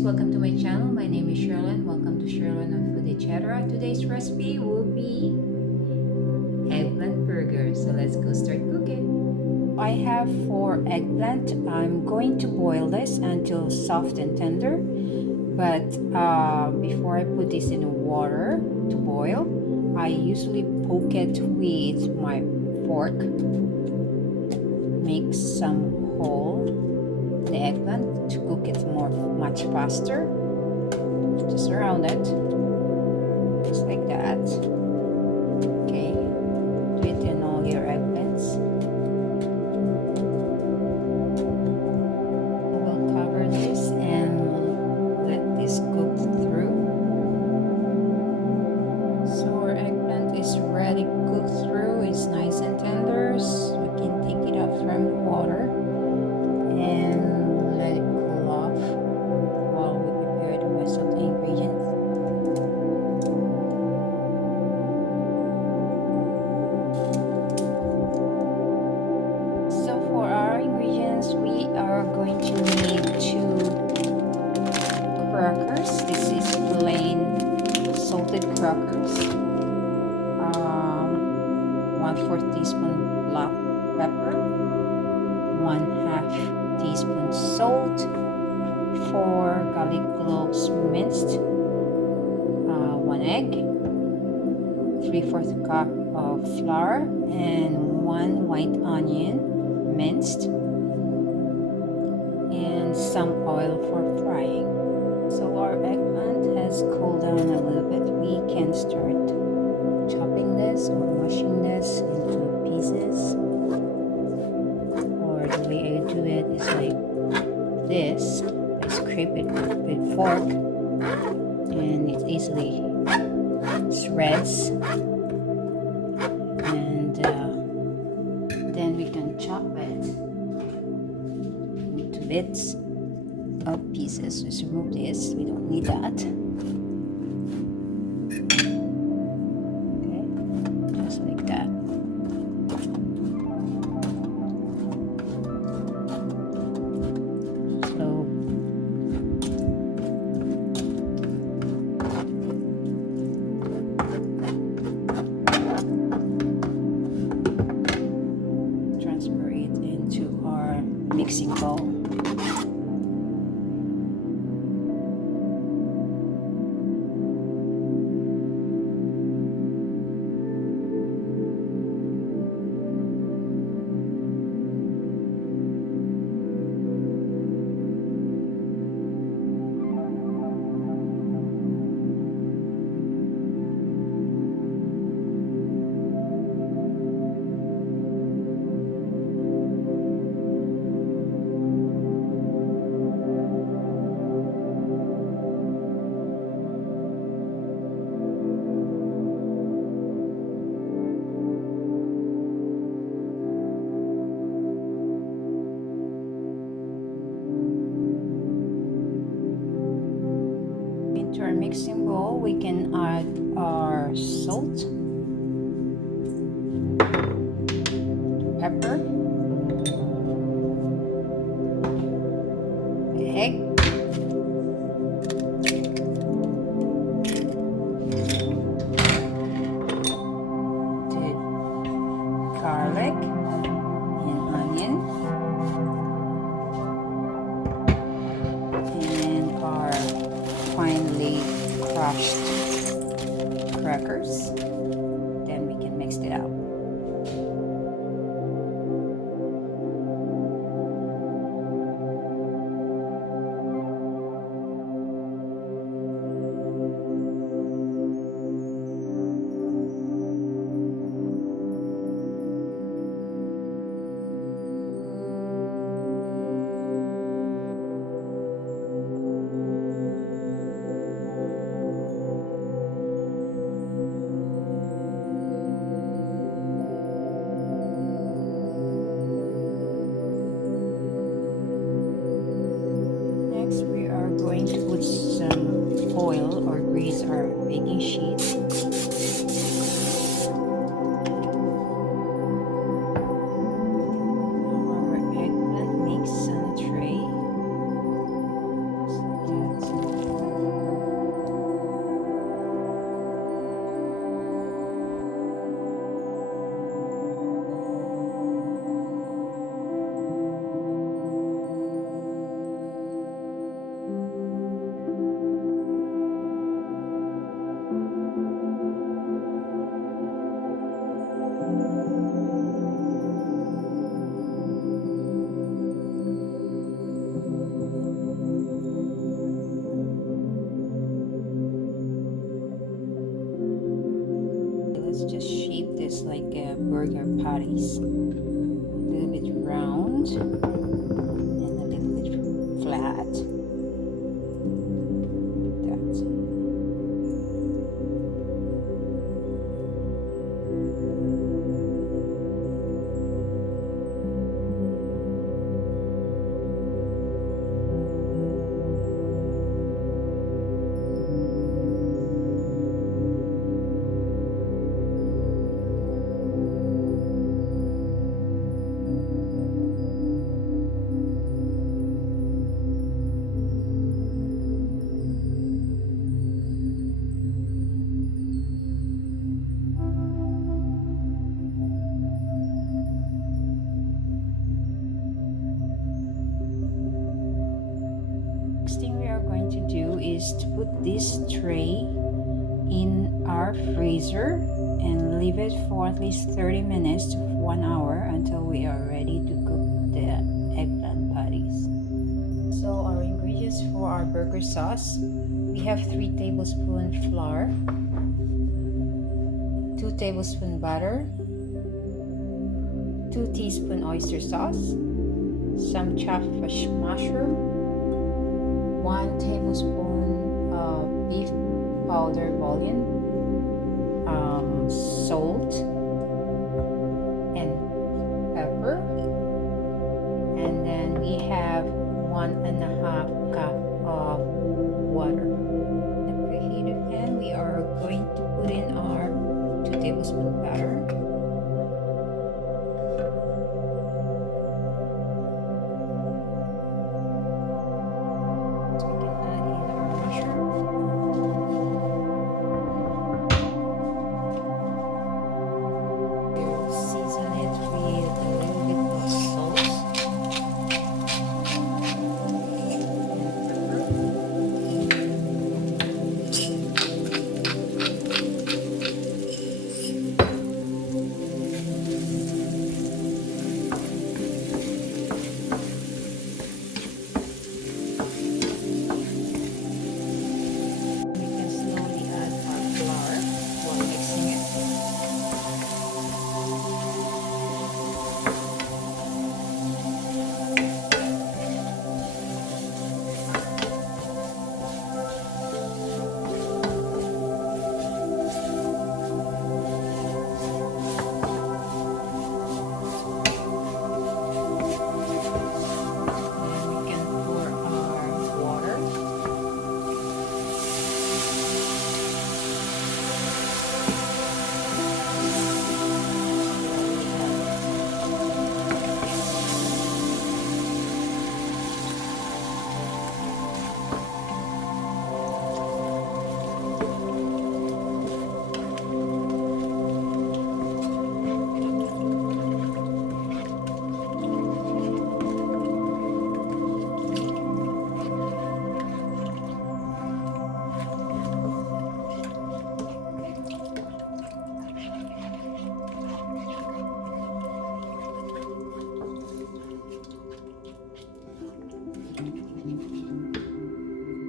guys, welcome to my channel. My name is ShareeLyn. Welcome to ShareeLyn on Food Etc. Today's recipe will be eggplant burger. So let's go start cooking. I have 4 eggplant. I'm going to boil this until soft and tender. But before I put this in water to boil, I usually poke it with my fork. Make some hole the eggplant to cook it much faster. Just around it, just like that. Okay, do it in all your eggplants. We'll cover this and let this cook through. So our eggplant is ready cooked through. It's nice and tender. So we can take it out from the water and let it cool off while we prepare the rest of the ingredients. So for our ingredients, we are going to need 2 crackers. This is plain salted crackers. 1/4 teaspoon black pepper, 1/2 teaspoon salt, 4 garlic cloves minced, 1 egg, 3/4 cup of flour, and 1 white onion minced, and some oil for frying. So our eggplant has cooled down a little bit. We can start chopping this or mashing this into pieces. The way I do it is like this. I scrape it with fork and it easily shreds, and then we can chop it into bits of pieces. Just remove this, we don't need that. Okay, just like that. Transfer it into our mixing bowl. To our mixing bowl, we can add our salt, pepper, egg, the garlic and onion, and our finely crushed crackers. Then we can mix it out. burger patties. A little bit round and a little bit flat. That's next thing we are going to do is to put this tray in our freezer and leave it for at least 30 minutes to 1 hour until we are ready to cook the eggplant patties. So our ingredients for our burger sauce, we have 3 tablespoons flour, 2 tablespoons butter, 2 teaspoons oyster sauce, some chopped mushroom, 1 tablespoon of beef powder bouillon, salt and pepper, and then we have 1.5 cup of water. In a preheated pan, we are going to put in our 2 tablespoons butter. So we can add in our mushroom. Season it with a little bit of salt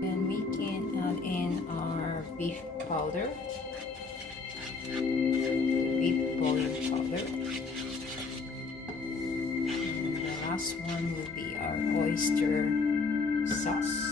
Then we can add in our beef powder, beef bouillon powder, and the last one will be our oyster sauce.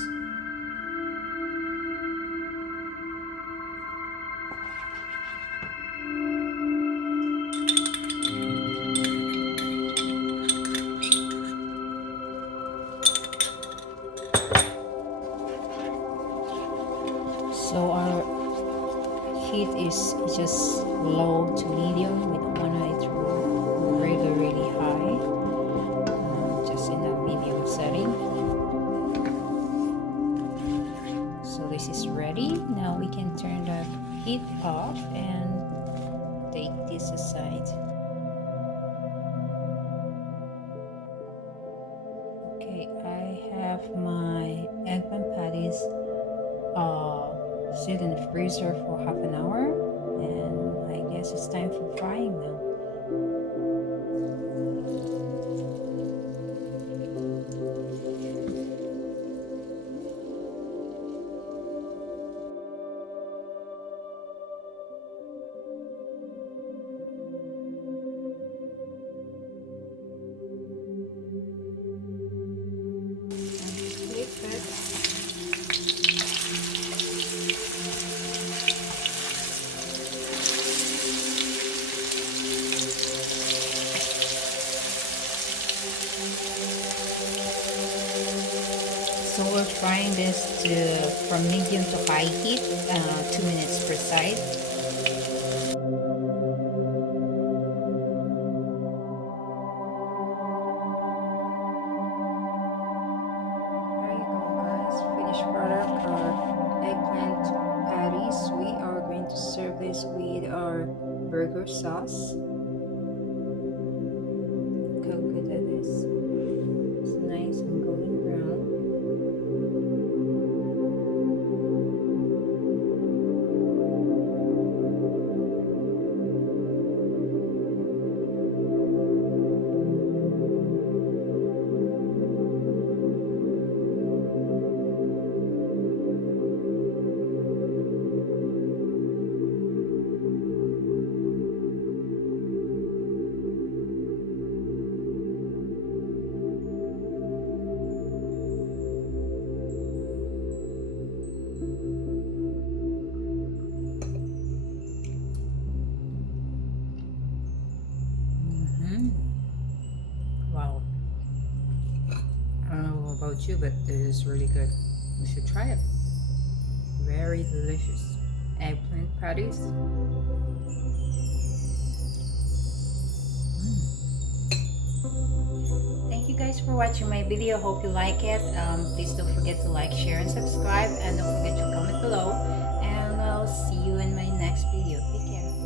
So our heat is just low to medium. We don't want it to really, really high. Just in a medium setting. So this is ready. Now we can turn the heat off and take this aside. Okay, I have my eggplant patties sit in the freezer for half an hour, and I guess it's time for frying now. So we're frying this from medium to high heat, 2 minutes per side. There you go, guys. Finished product, our eggplant patties. We are going to serve this with our burger sauce. Look how good that is. It's nice and golden brown. Wow. I don't know about you, but this is really good. You should try it. Very delicious. Eggplant patties. Thank you guys for watching my video. Hope you like it. Please don't forget to like, share, and subscribe. And don't forget to comment below. And I'll see you in my next video. Take care.